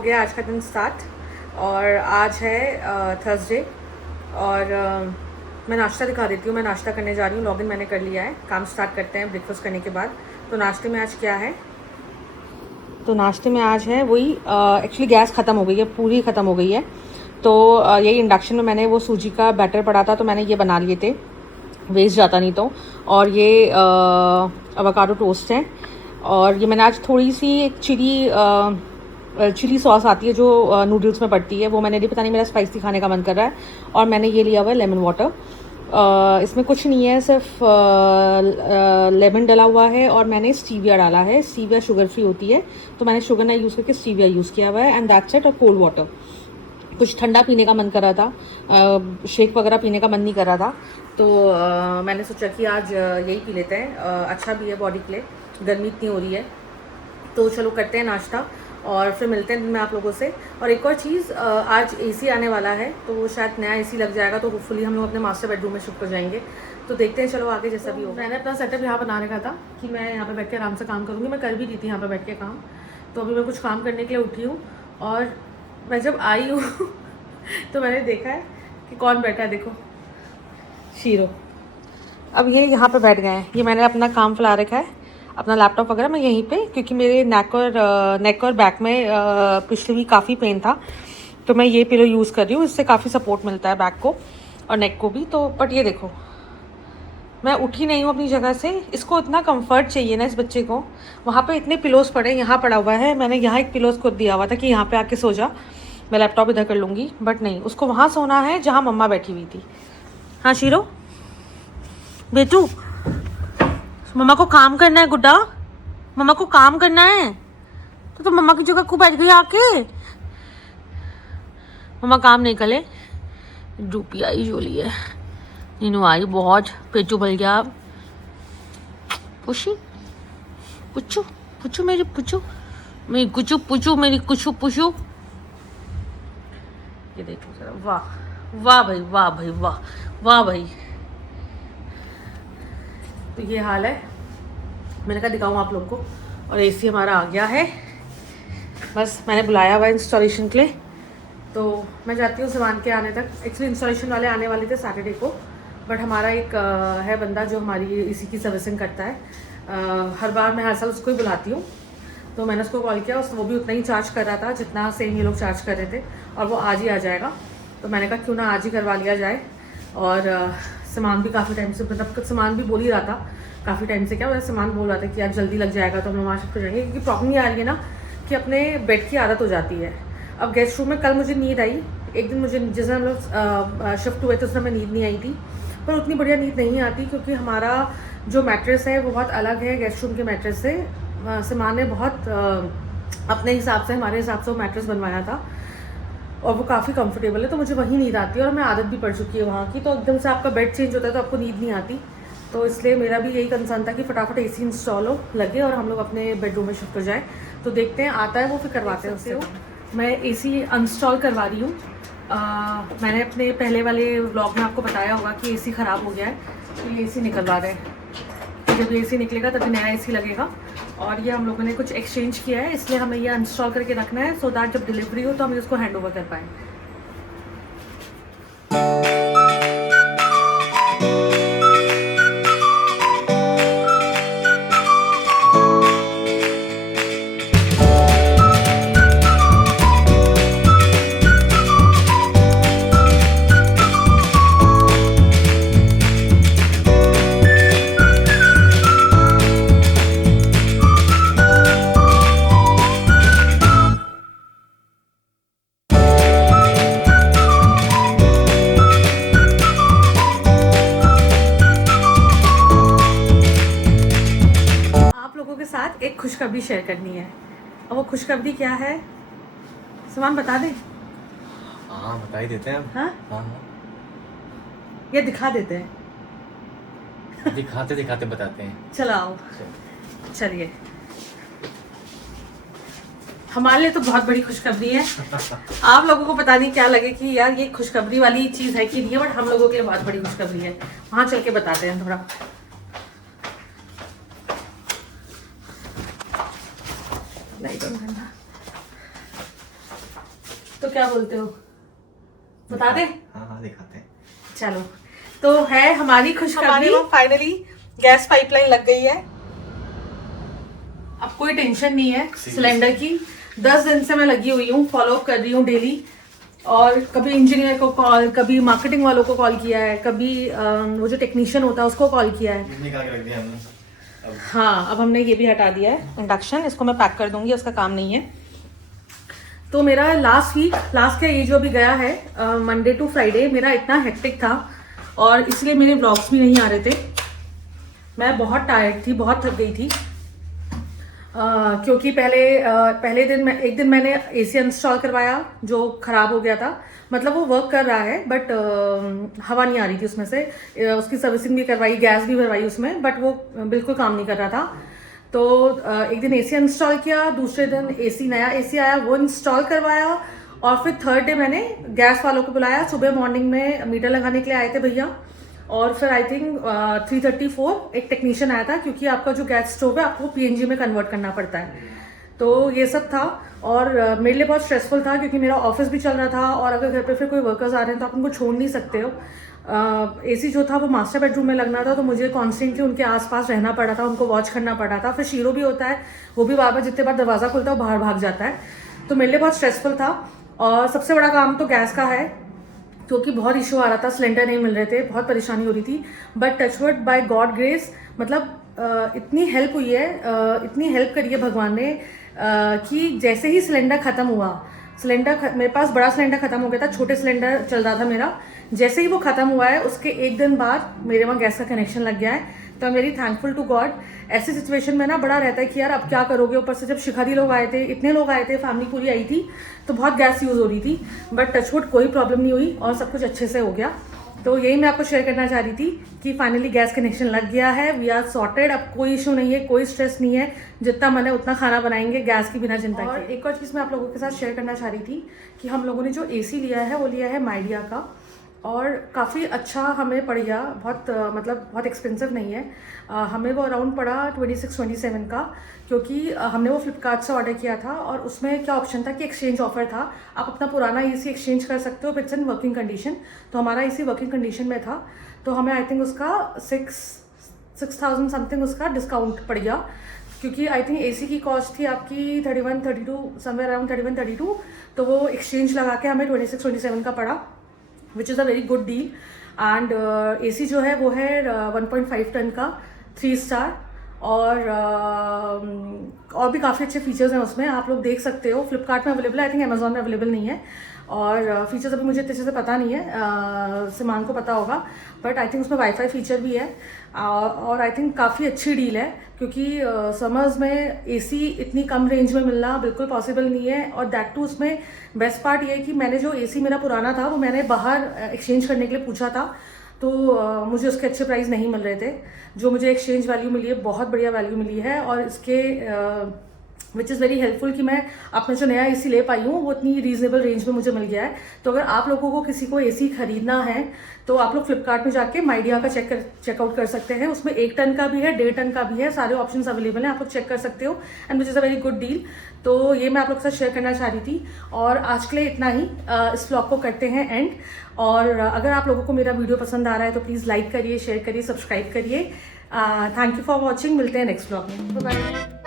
हो गया आज का दिन स्टार्ट और आज है थर्सडे और मैं नाश्ता दिखा देती हूँ। मैं नाश्ता करने जा रही हूँ, लॉगिन मैंने कर लिया है। काम स्टार्ट करते हैं ब्रेकफास्ट करने के बाद। तो नाश्ते में आज क्या है? तो नाश्ते में आज है वही, एक्चुअली गैस ख़त्म हो गई है, पूरी ख़त्म हो गई है। तो यही इंडक्शन में मैंने वो सूजी का बैटर पड़ा था तो मैंने ये बना लिए थे, वेस्ट जाता नहीं तो। और ये एवोकाडो टोस्ट है। और ये मैंने आज थोड़ी सी एक चिली सॉस आती है जो नूडल्स में पड़ती है, वो मैंने ली। पता नहीं मेरा स्पाइसी खाने का मन कर रहा है। और मैंने ये लिया हुआ है लेमन वाटर। इसमें कुछ नहीं है, सिर्फ लेमन डला हुआ है और मैंने स्टीविया डाला है। स्टीविया शुगर फ्री होती है तो मैंने शुगर ना यूज़ करके स्टीविया यूज़ किया हुआ है। And that's it. और कोल्ड वाटर। कुछ ठंडा पीने का मन कर रहा था, शेक वगैरह पीने का मन नहीं कर रहा था। तो मैंने सोचा कि आज यही पी लेते हैं। अच्छा भी है बॉडी के लिए, गर्मी इतनी हो रही है। तो चलो करते हैं नाश्ता और फिर मिलते हैं दिन में आप लोगों से। और एक और चीज़, आज एसी आने वाला है तो शायद नया एसी लग जाएगा तो होपफुली हम लोग अपने मास्टर बेडरूम में शिफ्ट हो जाएंगे। तो देखते हैं, चलो आगे जैसा भी हो। मैंने अपना सेटअप यहाँ बना रखा था कि मैं यहाँ पर बैठ के आराम से काम करूँगी। मैं कर भी दी थी यहाँ पर बैठ के काम। तो अभी मैं कुछ काम करने के लिए उठी हूँ और मैं जब आई हूँ तो मैंने देखा है कि कौन बैठा है। देखो, शीरो। अब ये यहाँ पे बैठ गए हैं। ये मैंने अपना काम फैला रखा है, अपना लैपटॉप वगैरह मैं यहीं पे, क्योंकि मेरे नेक और बैक में पिछले भी काफ़ी पेन था। तो मैं ये पिलो यूज़ कर रही हूँ, इससे काफ़ी सपोर्ट मिलता है बैक को और नेक को भी। तो बट ये देखो, मैं उठी नहीं हूँ अपनी जगह से। इसको इतना कंफर्ट चाहिए ना इस बच्चे को। वहाँ पे इतने पिलोस पड़े, यहाँ पड़ा हुआ है। मैंने यहाँ एक पिलोस को दिया हुआ था कि यहाँ पे आके सो जा, मैं लैपटॉप इधर कर लूँगी। बट नहीं, उसको वहाँ सोना है जहाँ मम्मा बैठी हुई थी। हाँ शीरो बेटू, मम्मा को काम करना है गुड्डा, मम्मा को काम करना है। तो मम्मा की जगह को बैठ गई आके। मम्मा काम नहीं करे। डूपी आई जोली है, नीनू आई बहुत, पेटू भर गया। पुशी पुचू पुचू मेरी पुचू, मेरी कुचू पुचू, मेरी कुचू पुचू। ये देखो जरा, वाह वाह भाई, वाह भाई, वाह वाह भाई। तो ये हाल है। मैंने कहा दिखाऊँ आप लोग को। और एसी हमारा आ गया है, बस मैंने बुलाया हुआ इंस्टॉलेशन के लिए। तो मैं जाती हूँ सामान के आने तक। एक्चुअली इंस्टॉलेशन वाले आने वाले थे सैटरडे को, बट हमारा एक है बंदा जो हमारी एसी की सर्विसिंग करता है। हर बार मैं हर साल उसको ही बुलाती हूँ। तो मैंने उसको कॉल किया, वो भी उतना ही चार्ज कर रहा था जितना सेम ये लोग चार्ज कर रहे थे, और वो आज ही आ जाएगा। तो मैंने कहा क्यों ना आज ही करवा लिया जाए। और सामान भी काफ़ी टाइम से, मतलब सामान भी बोल ही रहा था काफ़ी टाइम से, क्या वैसे सामान बोल रहा था कि यार जल्दी लग जाएगा तो हम लोग वहाँ शिफ्ट हो जाएंगे। क्योंकि प्रॉब्लम ये आ रही है ना कि अपने बेड की आदत हो जाती है। अब गेस्ट रूम में कल मुझे नींद आई, एक दिन मुझे जिस दिन हम लोग शिफ्ट हुए थे उस दिन में नींद नहीं आई थी। पर उतनी बढ़िया नींद नहीं आती क्योंकि हमारा जो मैट्रेस है वो बहुत अलग है गेस्ट रूम के मैट्रेस से। सामान ने बहुत अपने हिसाब से, हमारे हिसाब से वो मैट्रेस बनवाया था और वो काफ़ी कंफर्टेबल है। तो मुझे वहीं नींद आती है और मैं आदत भी पड़ चुकी है वहाँ की। तो एकदम से आपका बेड चेंज होता है तो आपको नींद नहीं आती। तो इसलिए मेरा भी यही कंसर्न था कि फटाफट एसी इंस्टॉल हो लगे और हम लोग अपने बेडरूम में शिफ्ट हो जाए। तो देखते हैं, आता है वो फिर करवाते हैं उससे। मैं एसी इंस्टॉल करवा रही हूँ। मैंने अपने पहले वाले व्लॉग में आपको बताया होगा कि एसी ख़राब हो गया है, तो ये एसी निकलवा रहे हैं। तो जब एसी निकलेगा तभी नया एसी लगेगा। और ये हम लोगों ने कुछ एक्सचेंज किया है, इसलिए हमें ये इंस्टॉल करके रखना है सो दैट जब डिलीवरी हो तो हम इसको हैंड ओवर कर पाएँ। के साथ एक खुशखबरी शेयर करनी है। और वो खुशखबरी क्या है, सामान बता दें? हाँ बता ही देते हैं। हाँ हाँ ये दिखा देते हैं दिखाते दिखाते बताते हैं। चलो आओ, चलिए। हमारे लिए तो बहुत बड़ी खुशखबरी है। आप लोगों को पता नहीं क्या लगे कि यार ये खुशखबरी वाली चीज़ है कि नहीं है, बट हम लोगों के लिए बहुत बड़ी खुशखबरी है। वहाँ चल के बताते हैं थोड़ा। लाइट ऑन करना। क्या बोलते हो, बता दे? हाँ हाँ दिखाते हैं। चलो, तो है हमारी खुशखबरी, फाइनली गैस पाइपलाइन लग गई है। अब कोई टेंशन नहीं है सिलेंडर की। 10 दिन से मैं लगी हुई हूँ, फॉलो अप कर रही हूँ डेली, और कभी इंजीनियर को कॉल, कभी मार्केटिंग वालों को कॉल किया है, कभी वो जो टेक्नीशियन होता है उसको कॉल किया है। निकाल के रख दिया हमने। हाँ, अब हमने ये भी हटा दिया है इंडक्शन, इसको मैं पैक कर दूंगी, उसका काम नहीं है। तो मेरा लास्ट का ये जो अभी गया है मंडे टू फ्राइडे, मेरा इतना हेक्टिक था और इसलिए मेरे ब्लॉग्स भी नहीं आ रहे थे। मैं बहुत टायर्ड थी, बहुत थक गई थी, क्योंकि पहले दिन एक दिन मैंने एसी इंस्टॉल करवाया जो ख़राब हो गया था। मतलब वो वर्क कर रहा है बट हवा नहीं आ रही थी उसमें से। उसकी सर्विसिंग भी करवाई, गैस भी भरवाई उसमें, बट वो बिल्कुल काम नहीं कर रहा था। तो एक दिन एसी इंस्टॉल किया, दूसरे दिन नया एसी आया, वो इंस्टॉल करवाया, और फिर थर्ड डे मैंने गैस वालों को बुलाया। सुबह मॉर्निंग में मीटर लगाने के लिए आए थे भैया, और फिर आई थिंक 3:34 एक टेक्नीशियन आया था, क्योंकि आपका जो गैस स्टोव है आपको पीएनजी में कन्वर्ट करना पड़ता है। तो ये सब था, और मेरे लिए बहुत स्ट्रेसफुल था, क्योंकि मेरा ऑफिस भी चल रहा था, और अगर घर पे फिर कोई वर्कर्स आ रहे हैं तो आप उनको छोड़ नहीं सकते हो। एसी जो था वो मास्टर बेडरूम में लगना था, तो मुझे कॉन्स्टेंटली उनके आसपास रहना पड़ा था, उनको वॉच करना पड़ा था। फिर शीरो भी होता है, वो भी बार बार जितने बार दरवाज़ा खुलता है वो बाहर भाग जाता है। तो मेरे लिए बहुत स्ट्रेसफुल था। और सबसे बड़ा काम तो गैस का है, क्योंकि बहुत इशू आ रहा था, सिलेंडर नहीं मिल रहे थे, बहुत परेशानी हो रही थी। But touchwood by God grace, मतलब इतनी हेल्प हुई है, इतनी हेल्प करी है भगवान ने, कि जैसे ही सिलेंडर ख़त्म हुआ, मेरे पास बड़ा सिलेंडर ख़त्म हो गया था, छोटे सिलेंडर चल रहा था मेरा। जैसे ही वो ख़त्म हुआ है उसके एक दिन बाद मेरे वहाँ गैस का कनेक्शन लग गया है। तो I am very thankful to God. ऐसी सिचुएशन में ना बड़ा रहता है कि यार अब क्या करोगे। ऊपर से जब शिखारी लोग आए थे, इतने लोग आए थे, फैमिली पूरी आई थी, तो बहुत गैस यूज़ हो रही थी। बट टचवुड कोई प्रॉब्लम नहीं हुई और सब कुछ अच्छे से हो गया। तो यही मैं आपको शेयर करना चाह रही थी कि फाइनली गैस कनेक्शन लग गया है, वी आर सॉर्टेड। अब कोई इशू नहीं है, कोई स्ट्रेस नहीं है, जितना मैंने उतना खाना बनाएंगे गैस की बिना चिंता के। और एक और चीज़ मैं आप लोगों के साथ शेयर करना चाह रही थी कि हम लोगों ने जो एसी लिया है वो लिया है माइडिया का, और काफ़ी अच्छा हमें पड़ गया। मतलब बहुत एक्सपेंसिव नहीं है। हमें वो अराउंड पड़ा 26-27 का, क्योंकि हमने वो फ्लिपकार्ट से ऑर्डर किया था, और उसमें क्या ऑप्शन था कि एक्सचेंज ऑफर था। आप अपना पुराना एसी एक्सचेंज कर सकते हो, इट्स इन वर्किंग कंडीशन। तो हमारा एसी वर्किंग कंडीशन में था, तो हमें आई थिंक उसका 6,000 समथिंग उसका डिस्काउंट पड़ गया, क्योंकि आई थिंक एसी की कॉस्ट थी आपकी 31-32, समवेयर अराउंड 31-32। तो वो एक्सचेंज लगा के हमें 26-27 का पड़ा, which is a very good deal. And AC जो है वो है 1.5 टन का, 3 स्टार, और भी काफ़ी अच्छे फीचर्स हैं उसमें, आप लोग देख सकते हो। फ्लिपकार्ट में अवेलेबल है, आई थिंक अमेजोन में अवेलेबल नहीं है। और फीचर्स अभी मुझे अच्छे से पता नहीं है, सिमान को पता होगा, बट आई थिंक उसमें वाईफाई फीचर भी है। और आई थिंक काफ़ी अच्छी डील है, क्योंकि समर्स में एसी इतनी कम रेंज में मिलना बिल्कुल पॉसिबल नहीं है। और दैट टू उसमें बेस्ट पार्ट ये है कि मैंने जो एसी मेरा पुराना था वो मैंने बाहर एक्सचेंज करने के लिए पूछा था, तो मुझे उसके अच्छे प्राइस नहीं मिल रहे थे। जो मुझे एक्सचेंज वैल्यू मिली है, बहुत बढ़िया वैल्यू मिली है, और इसके विच इज़ वेरी हेल्पफुल कि मैं अपना जो नया एसी ले पाई हूँ वो इतनी रीजनेबल रेंज में मुझे मिल गया है। तो अगर आप लोगों को किसी को एसी खरीदना है तो आप लोग फ्लिपकार्ट में जाके माइडिया का चेकआउट कर सकते हैं। उसमें 1 टन का भी है, 1.5 टन का भी है, सारे ऑप्शंस अवेलेबल हैं, आप लोग चेक कर सकते हो। And which is a very good deal. तो ये मैं आप लोग के साथ शेयर करना चाह रही थी, और आज के लिए इतना ही। इस व्लॉग को करते हैं एंड। और अगर आप लोगों को मेरा वीडियो पसंद आ रहा है तो प्लीज़ लाइक करिए, शेयर करिए, सब्सक्राइब करिए। Thank you for watching. मिलते हैं नेक्स्ट व्लॉग में। Bye bye.